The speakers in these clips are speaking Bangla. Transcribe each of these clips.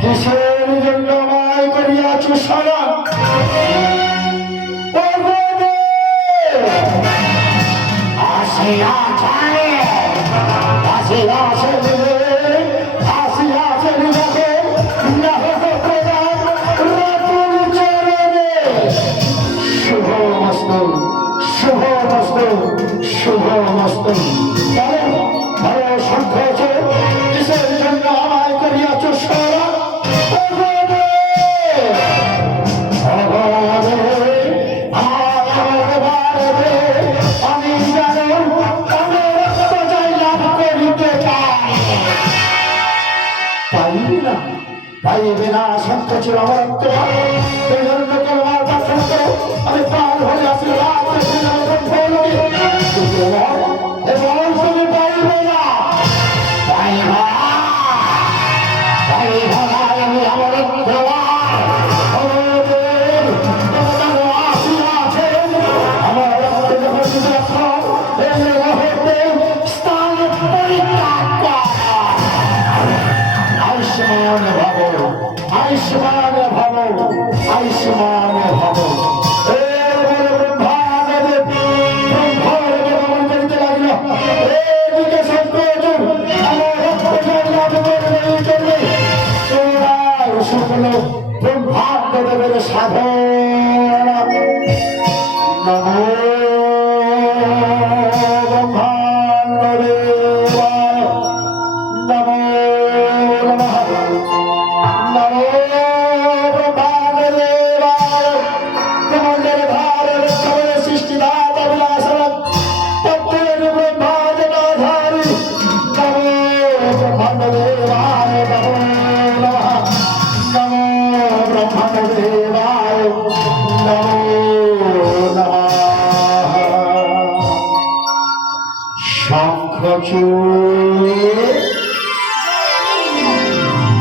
কিসের জন্য আমায় করিয়াছ সারা পাইবে না সন্তোষের অবরক্ত এই জন্য তোমার দর্শন করো আমি প্রাণ ভরে আশীর্বাদ এবং তুমি পাইবে না আমি অবরক্ত आयुष्मान भव आयुष्मान भव ब्रह्मांड देवेर साधन नमो ब्रह्मांड देवाय नमो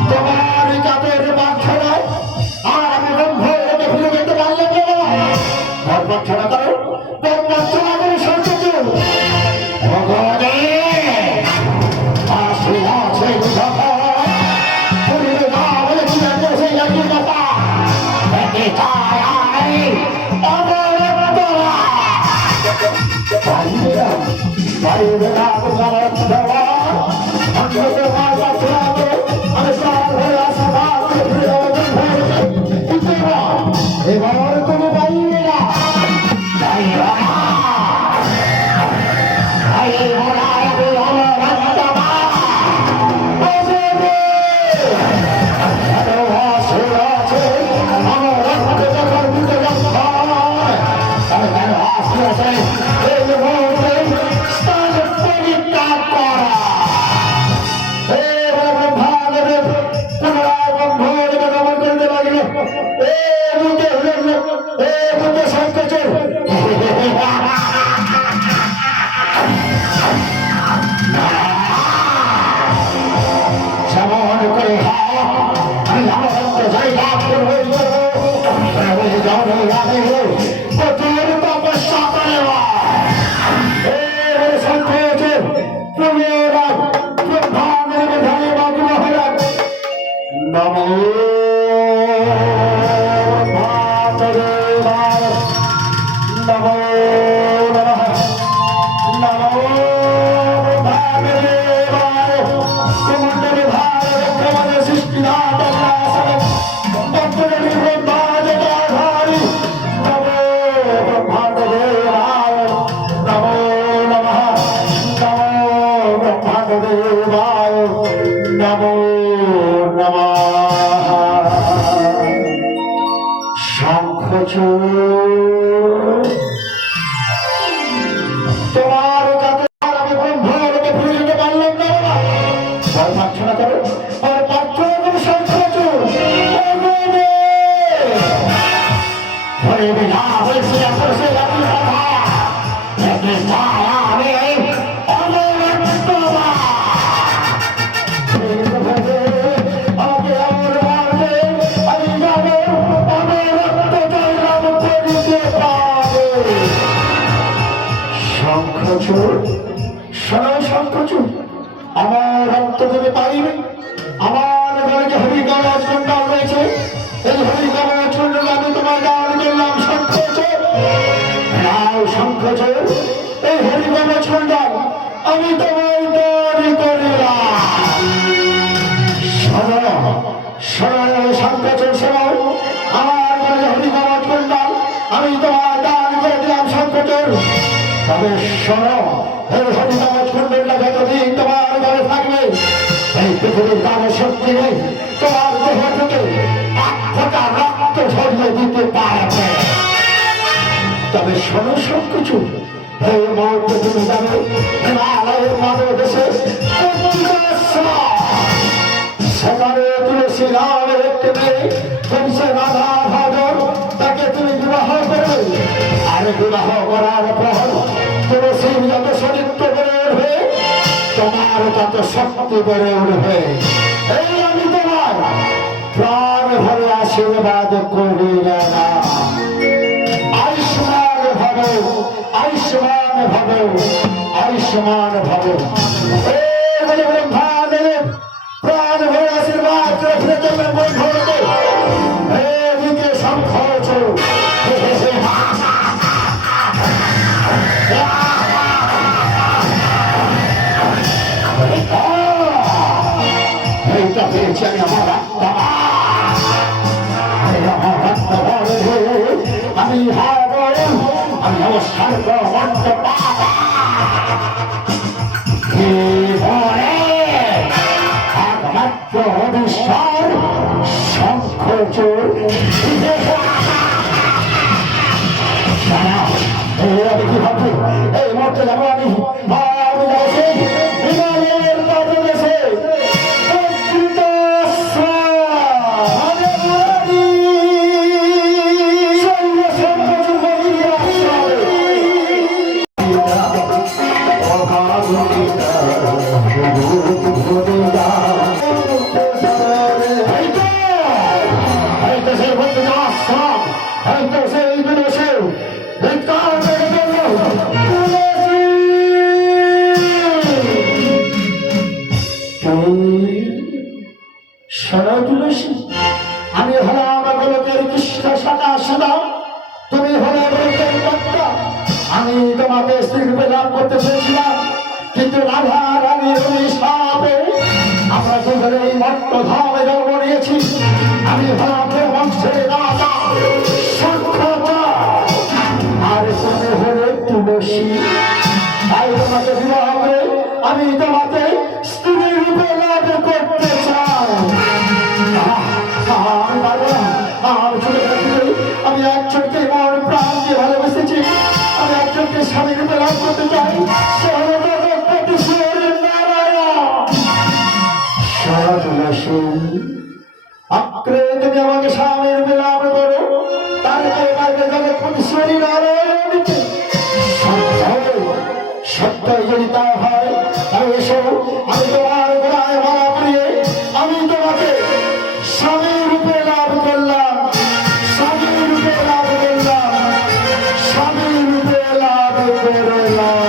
তোমার কাদের বাচ্চারা আর আমি ব্রহ্মের ফিরে যেতে পারলাম না বাচ্চারা করো বাচ্চারা করে সরকার ভগবানে আসে আছে পরিবে না বলেছি সেই একই কথা পাইবে না এবার তুমি পাইবে না বিশ্বমণ্ডলে ভারত আমাদের সৃষ্টিনাথ বর্তমানে ব্রহ্মাণ্ড ধারী নমো ব্রহ্মাণ্ড দেবায় নমো নমঃ নমো ব্রহ্মাণ্ড দেবায় নমো নমঃ। শঙ্খচূড় তোমার কাছে আমি ব্রহ্মলোকে ফিরে যেতে পারলাম না বাবা। ভয় পাচ্ছ না তবে ভয় পাচ্ছ না তুমি শঙ্খচূড় ভয় বিনা হয়েছে আসলে আপনি কথা একটি ছায়া আমি শঙ্খচূড় শোনো শঙ্খচূড় আমার রক্ত দেবে পাইবে আমার ঘরে যে হরিকবচ কুণ্ডল রয়েছে এই হরিকবচ কুণ্ডল আমি তোমার দান করলাম শঙ্খচূড় নাও শঙ্খচূড় এই হরিকবচ কুণ্ডল আমি তোমায় দান করলাম। শোনো শোনো শঙ্খচূড় শোনো আমার ঘরে যে হরিকবচ কুণ্ডল আমি তোমায় দান করে দিলাম শঙ্খচূড়। তবে শোনো এই হরিকবচ কুণ্ডলটা যতদিন তোমার ঘরে থাকবে এই পৃথিবীর কারো শক্তি নেই তোমার দেহ থেকে এক ফোঁটা রক্ত ঝরিয়ে দিতে পারবে। তবে শোনো শঙ্খচূড় এই মুহূর্তে তুমি যাবে হিমালয়ের মানব দেশে সেখানে তুলসী রামের একটি মেয়ে তুলসী রাধা ভাদর তাকে তুমি বিবাহ করবে। আর বিবাহ করার পর তুলসীর যত চরিত্র বেড়ে উঠবে তোমার তত শক্তি বেড়ে উঠবে। এই আমি তোমার প্রাণ ভরে আশীর্বাদ করি না আয়ুষ্মান ভব আয়ুষ্মান ভব আয়ুষ্মান ভব। ব্রহ্মাদেব প্রাণ ভরে আশীর্বাদ করে চলবেন বন্ধুকে এদিকে শঙ্খচূড় এইটা পেয়েছি আমি আমার আমি আমি নমস্কার একমাত্র অবিশ্বাস শঙ্খচূড় আমি কি ভাবছি এই মুহূর্তে যাবো আমি হিমালয়ের পাদদেশে আমি হলাম গোলকের কৃষ্ণ সদা সদা তুমি হলে গোলকের কর্তা। আমি তোমাকে স্ত্রী রূপে লাভ করতে চেয়েছিলাম কিন্তু রাধা রানীর অভিশাপে আমরা দুজনে এই মট্ট ধামে জন্ম নিয়েছি। আমি হলাম বংশের রাজা শঙ্খচূড় আর তুমি হলে তুলসী। তাই তোমাকে বিবাহ করে আমি তোমাকে স্ত্রী রূপে লাভ করতে চাই। আমি একজনকে মন প্রাণ দিয়ে ভালোবেসেছি আমি একজনকে স্বামী রূপে লাভ করতে চাই সে হল আক্রে তুমি আমাকে স্বামী রূপে লাভ করো তারপরে পাইবে জগৎপতি শ্রী নারায়ণকে সত্যই যদি তা হয় তাহলে এসো আমি তোমার গোড়ায় মালা পরিয়ে আমি তোমাকে স্বামী রূপে লাভ করলাম স্বামী রূপে লাভ করলাম স্বামী রূপে লাভ করলাম।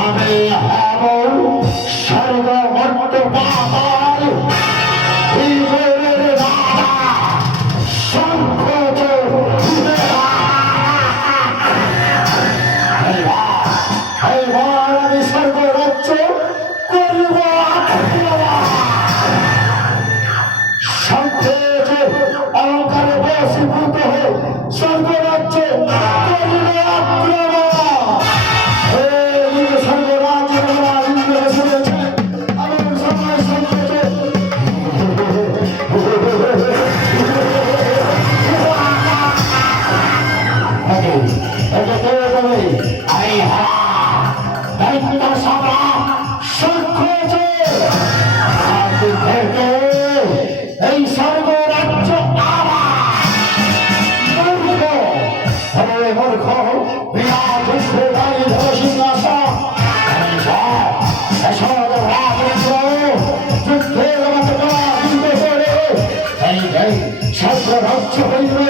আমি হব সর্বমর্ত পাতাল শঙ্খচূড় আছে এটা কে বলে আরে হ্যাঁ দায়িত্ব সম্রাট সূর্যচর আজ থেকে এই স্বর্গ রাজ্য মূর্খ হরে মূর্খ বিরাট পুষ্পদায়ী সিংহাসন যুদ্ধের এই স্বর্গ রাজ্য হইবে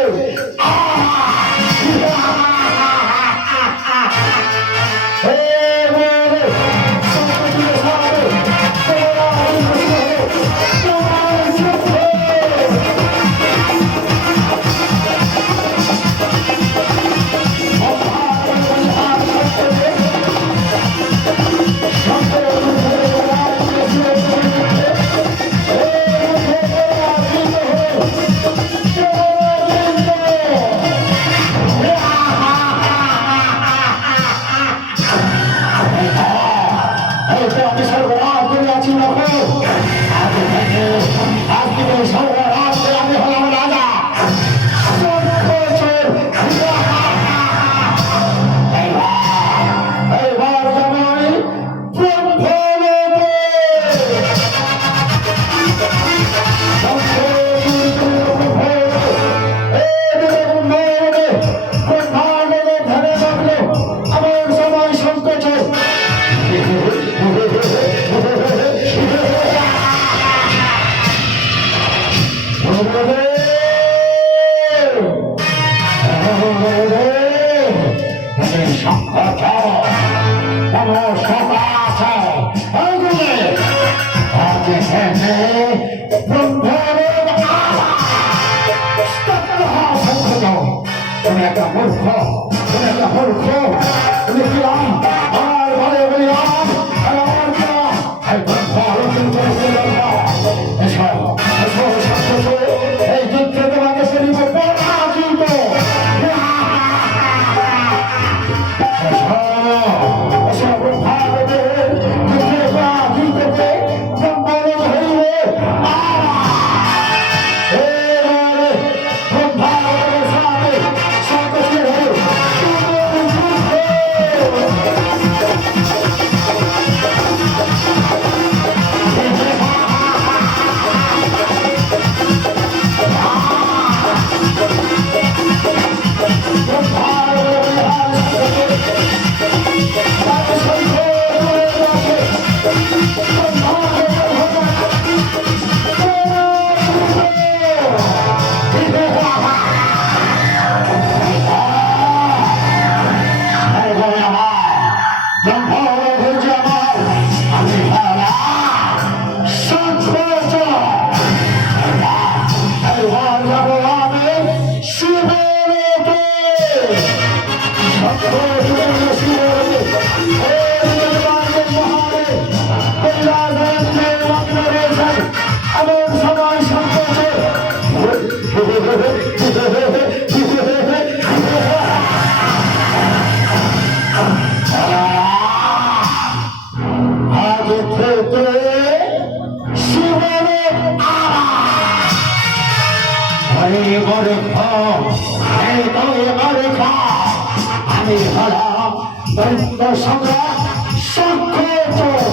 আমি হলাম দৈত্য সম্রাট শঙ্খচূড়।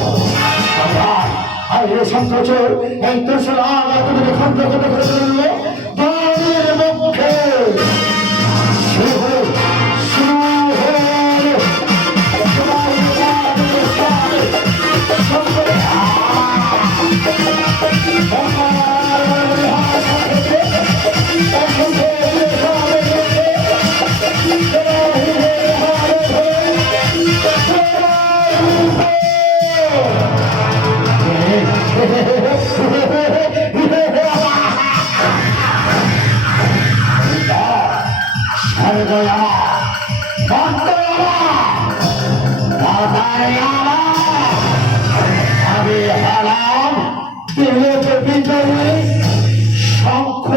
আরে শঙ্খচূড় এই ত্রিশূল তুমি খন্ড খন্ড করে দিল দ্বারের মুখে আমি হলাম শঙ্খ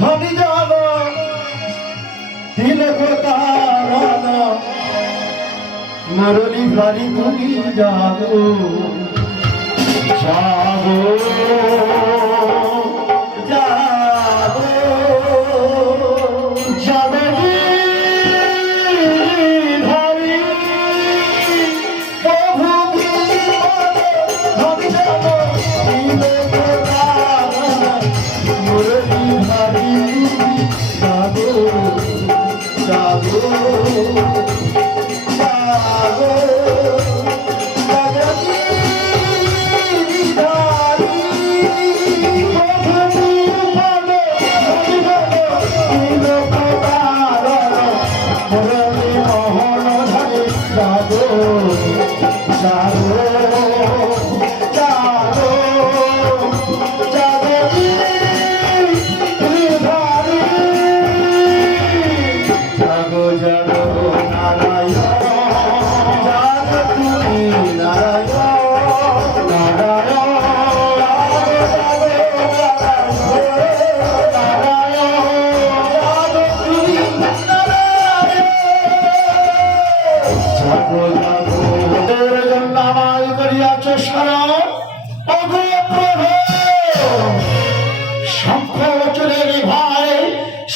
ধনী জানো তিলক তারান মুরলী ভারি তুমি জাগো জাগো জাগো জাগো ভারি প্রভু ধনী জানো তিলক তারান মুরলী ভারি জাগো জাগো জাগো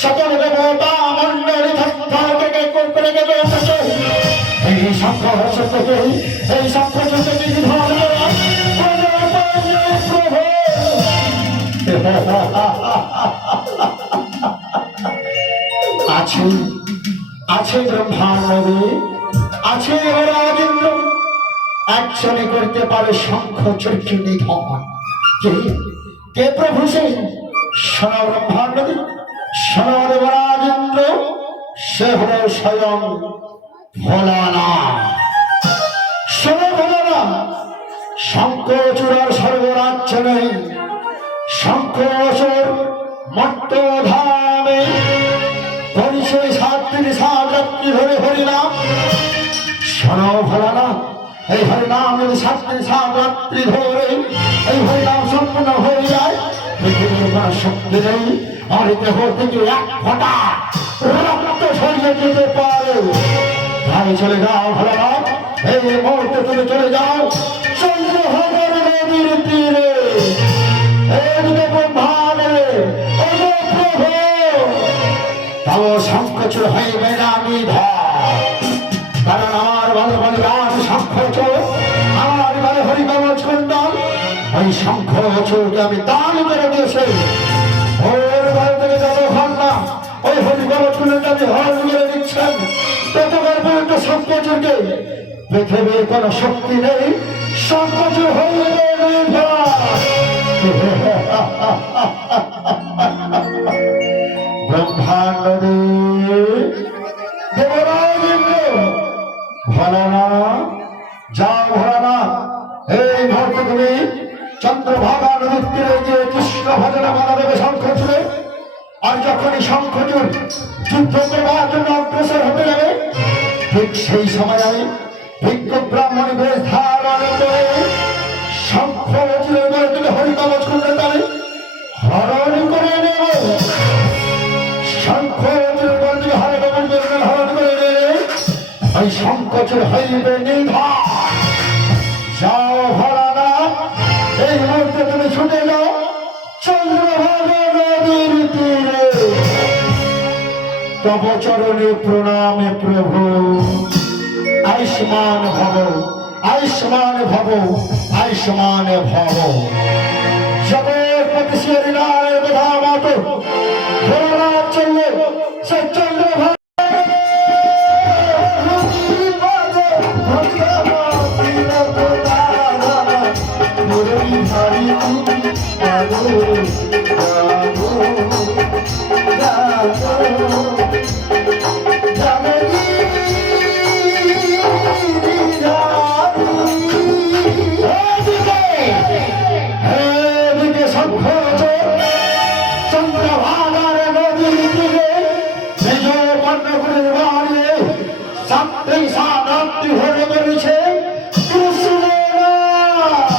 সকল দেবতা মন্ডলী থেকে এই শঙ্খ থেকে এই শঙ্খ আছে আছে ব্রহ্মাণ্ডে আছে রাজেন্দ্র একজনে করতে পারে শঙ্খ চর্চি নিধন কে প্রভু সে শোন ব্রহ্মাণ্ডে শোন দেবরাজেন্দ্র সে হল স্বয়ং ভোলানাথ শোন ভোলানাথ শঙ্খচূড়ার সর্বরাজ্য নেই শঙ্খচূড় মট্টধামে পরিচয় 7 দিন 7 রাত্রি ধরে হরিনাম শোন ভোলানাথ এই হরিনাম যদি 7 দিন 7 রাত্রি ধরে এই হরিনাম সম্পূর্ণ হয়ে যায় পৃথিবীর কোনো শক্তি নেই আর দেহ থেকে এক ফোঁটা রক্ত ছড়িয়ে যেতে পারে তাই চলে যাও ভোলানাথ এই মুহূর্তে তুমি চলে যাও চন্দ্রভাগার নদীর তীরে এইদিকে ব্রহ্মাণ্ডে প্রভু তব শঙ্খচূড় হইবে না নিধন কারণ আমার ভালো ভালো রাজ শঙ্খচূড় আমার ভালো হরি কবচ কুণ্ডল ওই শঙ্খচূড়কে আমি দান করে দিয়েছি ওর বাড়ি থেকে যাবো খান্না ওই হরি কবচ কুণ্ডলকে আমি হরণ করে দিচ্ছেন ততবার পর্যন্ত শঙ্খচূড়কে পৃথিবীর কোন শক্তি নেই শঙ্খচূড় হইবে ব্রহ্মাণ্ড দেবরাজেন্দ্র ভোলানাথ যাও ভোলানাথ এই মুহূর্তে তুমি চন্দ্রভাগা নদীর তীরে গিয়ে কৃষ্ণ ভজনে বলা দেবে শঙ্খচূড়ে আর যখনই শঙ্খচূড় যুদ্ধ করবার জন্য অগ্রসর হতে যাবে ঠিক সেই সময় আমি ভিক্ষু ব্রাহ্মণী বেশ ধারণ করে শঙ্খচূড়ের গড়ে তুলে হরি কবচ কুণ্ডল তালে হরণ করে নেব শঙ্খচূড়ের গড়ে তুলে হরি কবচ কুণ্ডল হরণ করে নেবে ওই শঙ্খচূড় হইবে নিধন যাও ভোলানাথ এই মুহূর্তে তুমি ছুটে যাও চন্দ্রভাগা নদীর তীরে তব চরণে প্রণামে প্রভু আয়ুষ্মান ভব আয়ুষ্মান ভব আয়ুষ্মান ভব জগৎপতি শ্রী হরিনারায়ণ কথা মতো ভোলানাথ চললে সে Chandrabhaga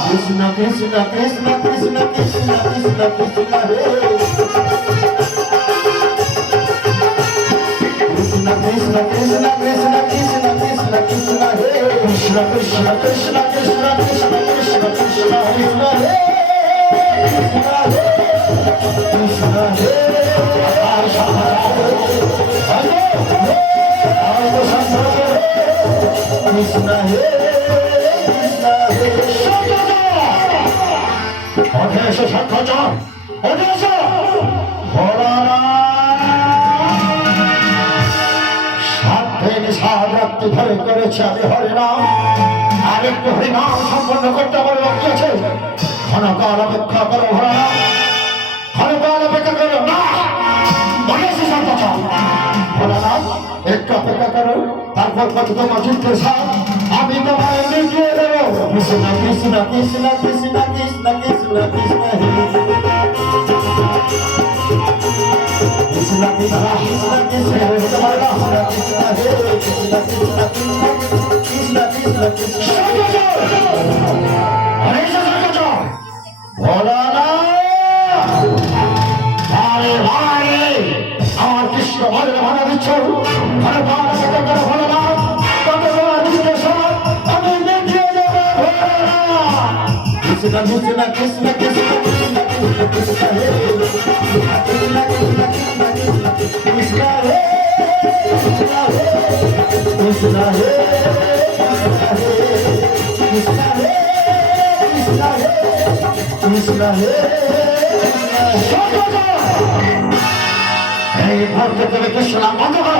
Krishna Krishna Krishna Krishna Krishna Krishna Krishna Hare Krishna Krishna Krishna Krishna Krishna Hare Krishna Krishna Krishna Krishna Krishna Krishna Krishna Krishna Hare Krishna Hare Krishna Hare 어디에서 사커져? 어디에서? 보라라 সাতদিন সারাত্রি ধরে করেছি আমি হরিনাম আরেকটু হরিনাম সম্পন্ন করতে আমার বাকি আছে ক্ষণকাল অপেক্ষা করো হরিনাম ক্ষণকাল অপেক্ষা করো না বলেছি সাথে হরিনাম একটু অপেক্ষা করো তারপর কত তোমার যুদ্ধের সাথ আমি তোমায় লিখিয়ে দেবো Krishna Krishna Krishna Krishna Krishna Krishna Krishna Krishna Krishna Krishna Krishna Krishna Krishna Krishna Bholana Hare Hare Amar Krishna Hare Hare Vichhu Hare Hare Hare Bholana Tata Bholana Krishna Ami Nikhiya Java Bholana Krishna Krishna Krishna Krishna Krishna Krishna Krishna Krishna Krishna Hey, Bhakta Krishna, Bhakta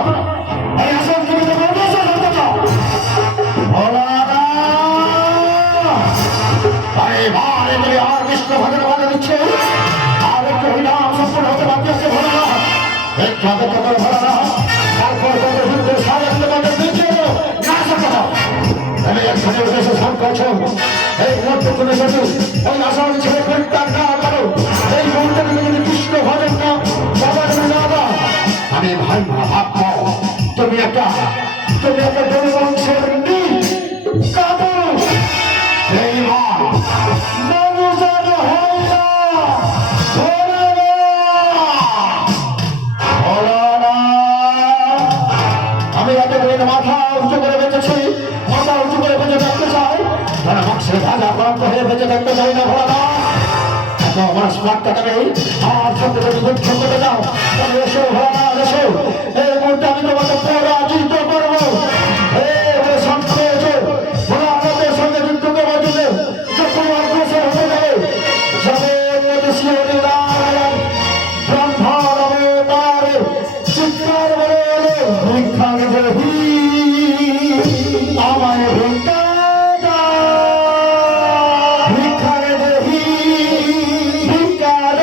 Hey, Asam Krishna, Bhakta Bholana Hey, Hare Hare Krishna, Bhakta Vichhu Hare Krishna, সম্পূর্ণ হতে বাকি আছে ভোলানা একটু অপেক্ষা করে ভোলানা তারপর কত যুদ্ধের সাহায্য করতে দিচ্ছে না কথা আমি একসাথে উদ্দেশ্যে সব করছো এই মুহূর্তে তুমি যদি ওই আসামি ছেলে পরিত্যাগ না করো এই মুহূর্তে তুমি যদি কৃষ্ণ ভজন না বাবা তুমি না দাও আমি ভাই ভাব পাও তুমি একটা গরিবংশের নিজ কাবু এই মা মানুষের হয় না আমি এতদিন মাথা উঁচু করে বেঁচেছি মাথা উঁচু করে বেঁচে থাকতে চাই তারা মাংসের ভাজা প্রান্ত হয়ে বেঁচে থাকতে চাই না ভোলা এত আমার স্মার্ট নেই আমার সঙ্গে যদি যুদ্ধ করতে যাও তবে এসো ভোলা এসো এই মুহূর্তে আমি তোমাকে পরাজিত করবো ভোলানাথের সঙ্গে যুদ্ধ করে দিলে যখন অগ্রসর হতে যাবে আমায় ভিক্ষা ভিক্ষারে দেহি ভিক্ষার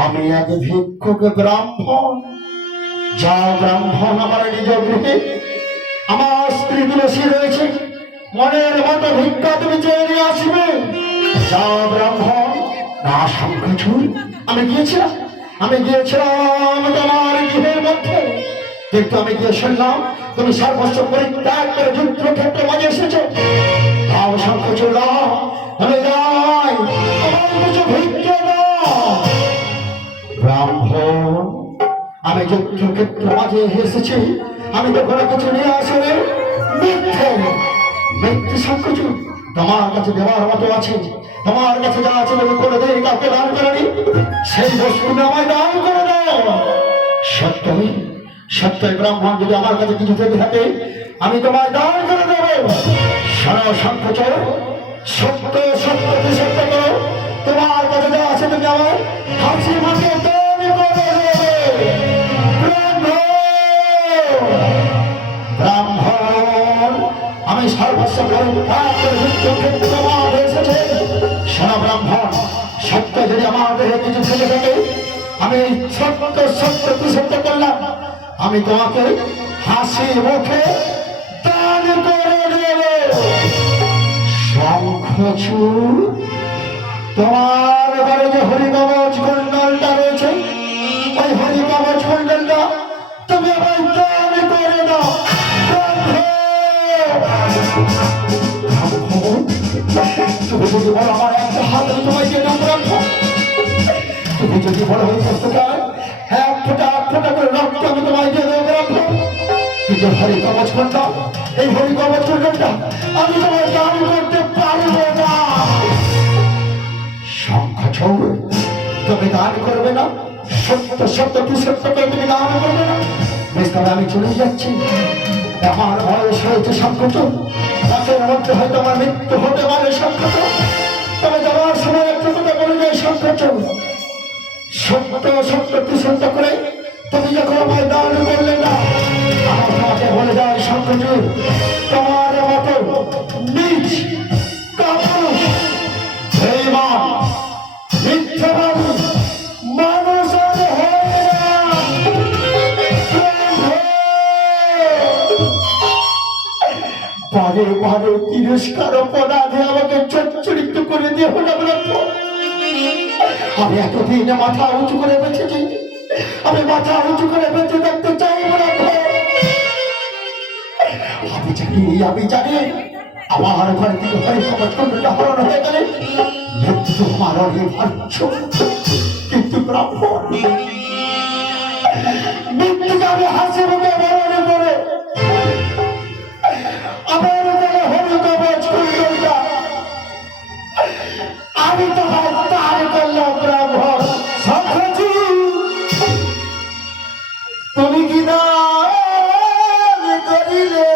আমি এক ভিক্ষুক ব্রাহ্মণ যাও ব্রাহ্মণ আমার নিজ গৃহে আমার স্ত্রী তুলসী রয়েছে মনের মতো ভিক্ষা তুমি চেয়ে নিয়ে আসবে যাও ব্রাহ্মণ না সংকোচন আমি গিয়েছিলাম তোমার গৃহের মধ্যে কিন্তু আমি গিয়ে শুনলাম তুমি সর্বস্ব পরিত্যাগ করে যুদ্ধক্ষেত্রে মাঝে এসেছো তাও সংকোচন আমি যাই আমার কিছু ভিক্ষা দাও ব্রাহ্মণ আমি যুদ্ধক্ষেত্রে মাঝে এসেছি আমি তো কোনো কিছু নিয়ে আসলে মিথ্যে সংকোচন তোমার কাছে দেওয়ার মতো আছে তোমার কাছে যা আছে তুমি কোনোদিন কাউকে দান করেনি সেই বস্তু আমায় দান করে দাও সত্যই ব্রাহ্মণ যদি আমার কাছে কিছু থেকে থাকে আমি তোমায় দান করে দেবো সংকোচন সত্য করো তোমার কাছে যা আছে তুমি আমার হাসি মাকে দান করে দেবে ব্রাহ্মণ আমি সর্বস্ব এসেছে সোনা ব্রাহ্মণ সত্য যদি আমার দেহে কিছু থেকে থাকে আমি সত্য করলাম আমি তোমাকে হাসি মুখে দান করে দেব শঙ্খচূড় তোমার ঘরে যে হরিকবচ কুণ্ডলটা রয়েছে ওই হরিকবচ কুণ্ডলটা তুমি আমায় দান করে দাও তুমি যদি বলো আমার একটা হাত তোমাকে রাখো। তুমি যদি বড় হয়ে করতে চাও এক ফোঁটা করে রক্ত আমি তোমায় দিয়ে দেবো রাখো। কিন্তু হরি কবচ খন্ডা, এই হরি কবচ খন্ডটা আমি তোমায় দান করতে পারবো না। শঙ্খচূড় তুমি দান করবে না, সত্য সত্য কি সত্য করে তুমি দান করবে না। বেশ, তবে আমি চলে যাচ্ছি। আমার বয়স হয়েছে শঙ্খচূড়, রাতের মধ্যে হয়তো আমার মৃত্যু হতে পারে শঙ্খচূড়। তবে যাওয়ার সময় একটা কথা বলে যায় শঙ্খচূড়, সত্য সত্য কি সত্য করে তুমি যখন আমায় দান করলে না, আমার তোমাকে বলে যায় শঙ্খচূড়, তোমার মতো নিজ কাপুরুষ বেঈমান মিথ্যাবাদী মানুষ আর হয় না। বারে বারে তিরস্কার অপরাধে আমাকে চরিত্র করে দিয়ে হলো। আমি এতদিন মাথা উঁচু করে বেঁচেছি, আমি মাথা উঁচু করে বেঁচে থাকতে চাই না। আমি জানি আমার ঘরে থেকে হরি কবচ খন্ডটা হরণ হয়ে গেলে মৃত্যু আমার অনিবার্য। কিন্তু ব্রাহ্মণ মৃত্যুকে আমি হাসি মুখে বরণ করে আমার ঘরে হরি কবচ খন্ডটা আমি তো তার করলাম। ব্রাহ্মণ তুমি কি দান করিলে?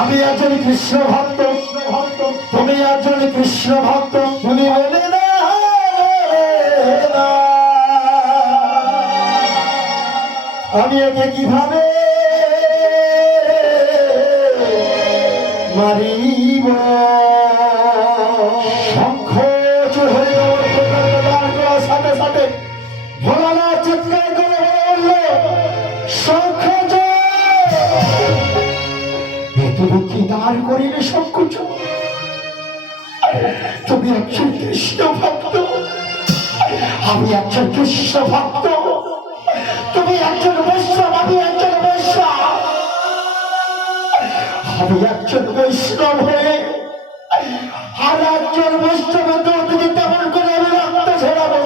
আমি একজন কৃষ্ণ ভক্ত, তুমি একজন কৃষ্ণ ভক্ত, তুমি বলে না আমি একে কিভাবে মারিব? শঙ্খচূড় হয়ে যাওয়ার সাথে সাথে ভোলানা চিৎকার করে বলল, শঙ্খচূড় তুমি কি দান করিলে? শঙ্খচূড় তুমি একজন কৃষ্ণ ভক্ত, আমি একজন কৃষ্ণ ভক্ত, তুমি একজন বৈষ্ণব, আমি একজন বৈষ্ণব। আমি একজন বৈষ্ণব হয়ে আর একজন বৈষ্ণবের তুমি তেমন করে আমি রক্ত ঝরাবো।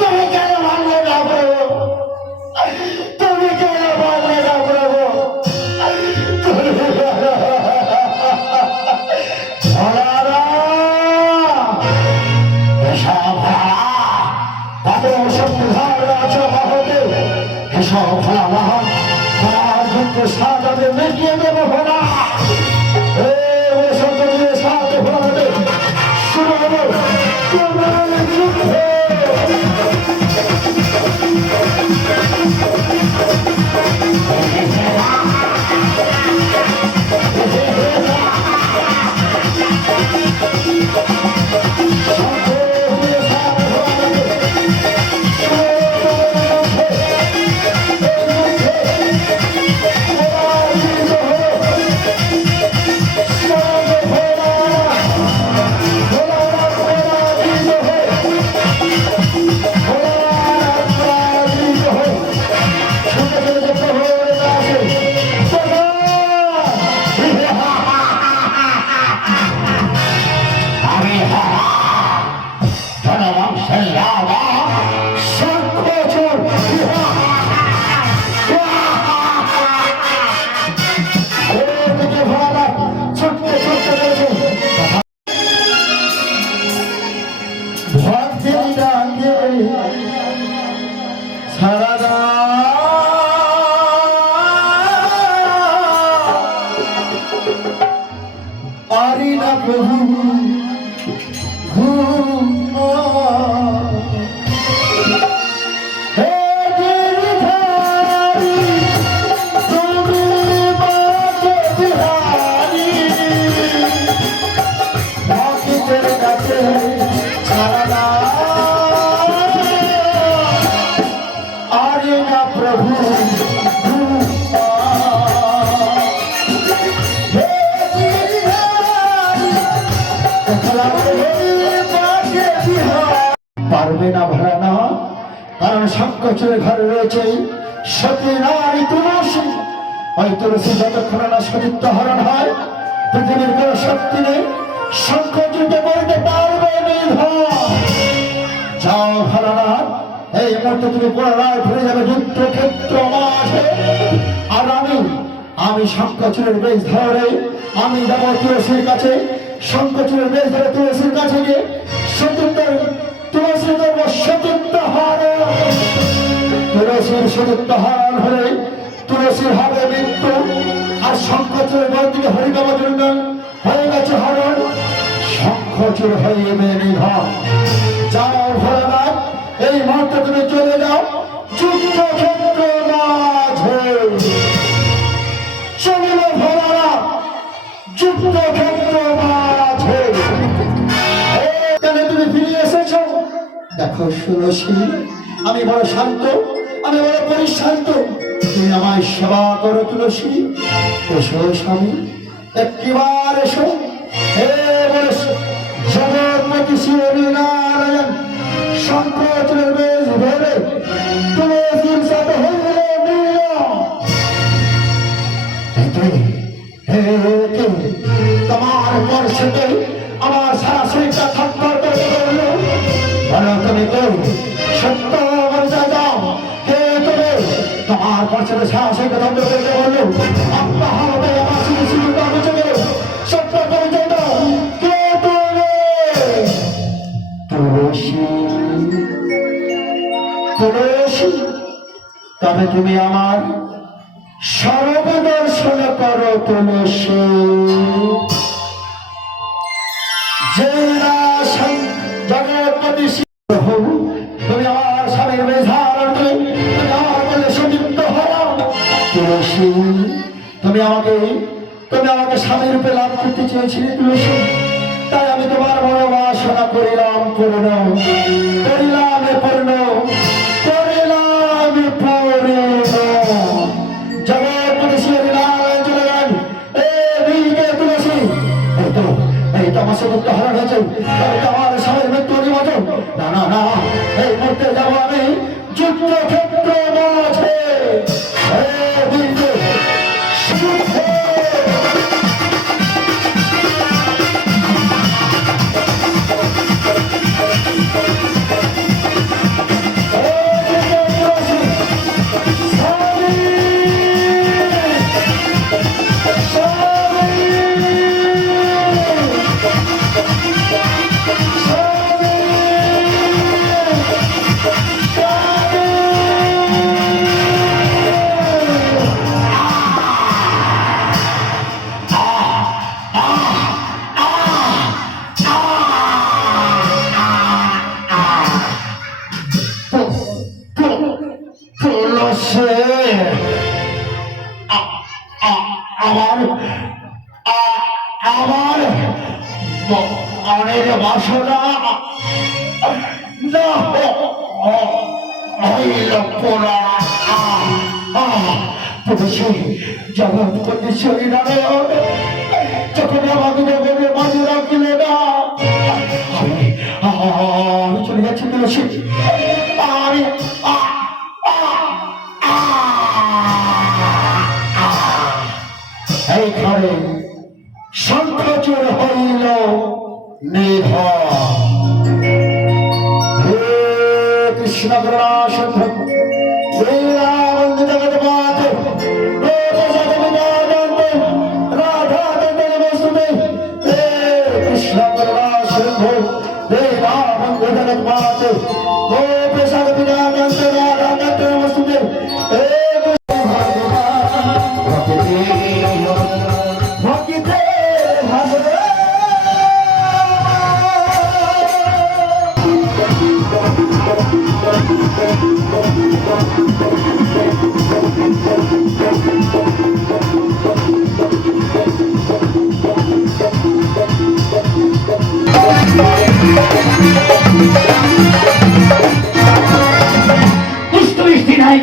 তুমি কেন মানলে না বলবো? তুমি কেন মানলে না বলবো? সাজাতে মিটিয়ে দেবো ভোলা, সাজাতে ভোলাতে শুরু হলো যুদ্ধ। পারবে না ভোলানা, কারণ শঙ্খচূড়ের ঘরে রয়েছে সতী নারী তুলসী। ওই তুলসী যতক্ষণ না সতীত্ব হরণ হয় পৃথিবীর কোন শক্তি নেই সংকুচিত করতে পারবে নিধন। যাও ভালোনাথ, এই মুহূর্তে তুমি পুনরায় ফিরে যাবে যুদ্ধক্ষেত্র মাঠে। আর আমি শঙ্খচূড়ের বেশ ধরে আমি যাব তুলসীর কাছে। শঙ্খচূড়ের বেশ ধরে তুলসীর কাছে গিয়ে সতীর্থের তুলসী দেব সতীর্থ হরণ। তুলসীর সতীর্থ হরণ হলে তুলসীর হবে মৃত্যু। আর শঙ্খচূড়ের বল থেকে হরিকাবচন্দন হয়ে গেছে হরণ, শঙ্খচূড় হইবে নিধন। যাও ভোলানাথ, এই মুহূর্তে তুমি চলে যাও যুদ্ধক্ষেত্র মাঝে। চলিল ভোলানাথ যুদ্ধক্ষেত্র মাঝে। এখানে তুমি ফিরে এসেছো। দেখো তুলসী, আমি বড় শান্ত, আমি বড় পরিশান্ত। তুমি আমায় সেবা করো তুলসী। এসো স্বামী, একটিবার এসো। হে বলে জগৎপতি শ্রী নারায়ণ শঙ্খচূড়ের বেশ ধরে তুলসীর সাথে হইল মিলন। তোমার পরশেতে আমার সারা শরীরটা থরথর করে উঠল। বলো তুমি কে? সত্য পরিচয় দাও। কে তুমি? তোমার পরশেতে সারা শরীরটা থরথর করে বললো আত্মা হবে আমার শুধু শুধু কাগজ গেল। সত্য পরিচয় দাও, কে তুমি? তুলসী। তুলসী, তবে তুমি আমার সর্বদর্শন করো তুলসী। যে জগৎপতি তুমি আমার স্বামীর বেশ ধারণ করে তুমি আমার বলে সতীর্থ হও। তুলসী, তুমি আমাকে স্বামীর রূপে লাভ করতে চেয়েছিলে তুলসী। তাই আমি তোমার মনোবাসনা করিলাম পূর্ণ, করিলাম পূর্ণ, করিলাম পূর্ণ। জগৎপতি শ্রী নারায়ণ চলে গেলেন। তুলসী, এই তো আমার সতীর্থ হরণ হয়েছে। আমার স্বামীর মৃত্যু অনিবার্য। না না না, এই মুহূর্তে যাবো আমি যুদ্ধক্ষেত্র মাঝে। আমার অনেক বাসনা না হইল পোড়া। জগৎপতি শ্রী নারায়ণ যখন আমাকে জগতের মাঝে রাখিলে না, আমি চলে যাচ্ছি তুলসী। আমি এই ঘরে শঙ্খচূড় হইল নিধন। হে কৃষ্ণ করুণা সিন্ধু শ্রীরামন্দির জগৎ মাতে রাধা নমস্তুতে। হে কৃষ্ণ করুণা সিন্ধু শ্রীরামন্দির জগৎ মাতে প্রসাদ বিনাকান্ত রাধা নমস্তুতে। হে Estoy final.